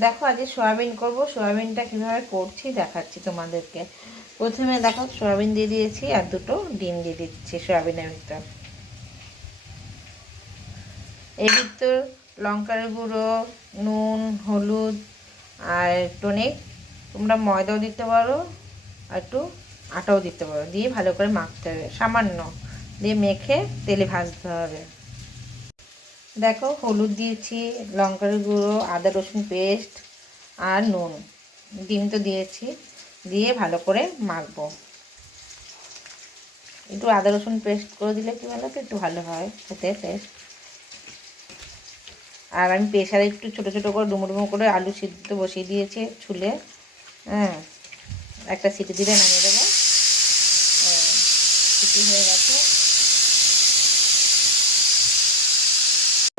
দেখো আজকে সয়াবিন করব। সয়াবিনটা কীভাবে করছি দেখাচ্ছি তোমাদেরকে। প্রথমে দেখো সয়াবিন দিয়ে দিয়েছি আর দুটো ডিম দিয়ে দিচ্ছি সয়াবিনের ভিতর। এর ভিতর লঙ্কার গুঁড়ো, নুন, হলুদ আর টনিক, তোমরা ময়দাও দিতে পারো আর একটু আটাও দিতে পারো, দিয়ে ভালো করে মাখতে হবে সামান্য, দিয়ে মেখে তেলে ভাজতে হবে। দেখো হলুদ দিয়েছি, লঙ্কার গুঁড়ো, আদা রসুন পেস্ট আর নুন, ডিম তো দিয়েছি, দিয়ে ভালো করে মাখবো। একটু আদা রসুন পেস্ট করে দিলে কি ভালো, তো একটু ভালো হয় খেতে টেস্ট। আর আমি প্রেশারে একটু ছোটো ছোটো করে ডুমো ডুমো করে আলু সিদ্ধ বসিয়ে দিয়েছি ছুলে। হ্যাঁ, একটা সিটি দিলে নামিয়ে দেবো। সিটি হয়ে গেছে।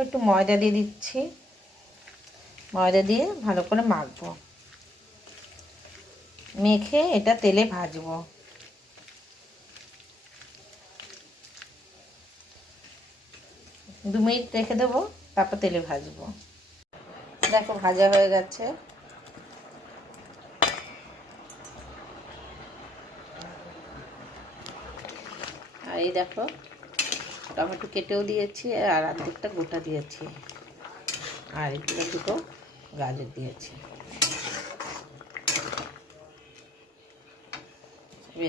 একটু ময়দা দিয়ে দিচ্ছি, ময়দা দিয়ে ভালো করে মাখবো, মেখে এটা তেলে ভাজবো। 2 মিনিট রেখে দেবো, তারপর তেলে ভাজবো। দেখো ভাজা হয়ে গেছে। আর এই দেখো টমেটো কেটেও দিয়েছি, আর অর্ধেকটা গোটা দিয়েছি, আর দুটো গাজর দিয়েছি।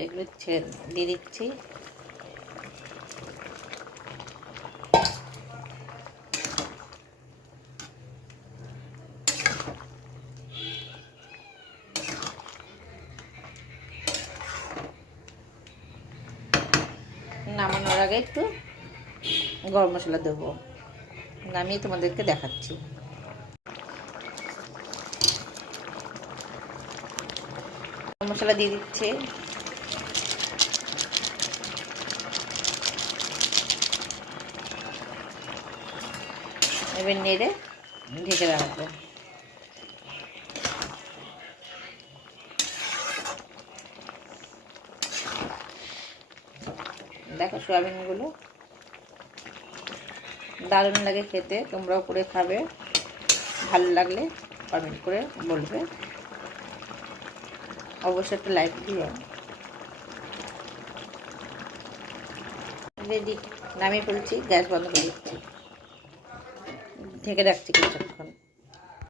এগুলো দিয়ে দিচ্ছি। নামানোর আগে একটু গরম মশলা দেবো, নামিয়ে তোমাদেরকে দেখাচ্ছি। গরম মশলা দিয়ে দিচ্ছি। এবার নেড়ে ঢেকে রাখবো। দেখো সয়াবিনগুলো দারুণ লাগে খেতে, তোমরাও করে খাবে। ভালো লাগলে কমেন্ট করে বলবে, অবশ্যই একটা লাইক দিও। রেডি, নামিয়ে ফেলছি, গ্যাস বন্ধ করে দিচ্ছি, ঢেকে রাখছি কিছুক্ষণ।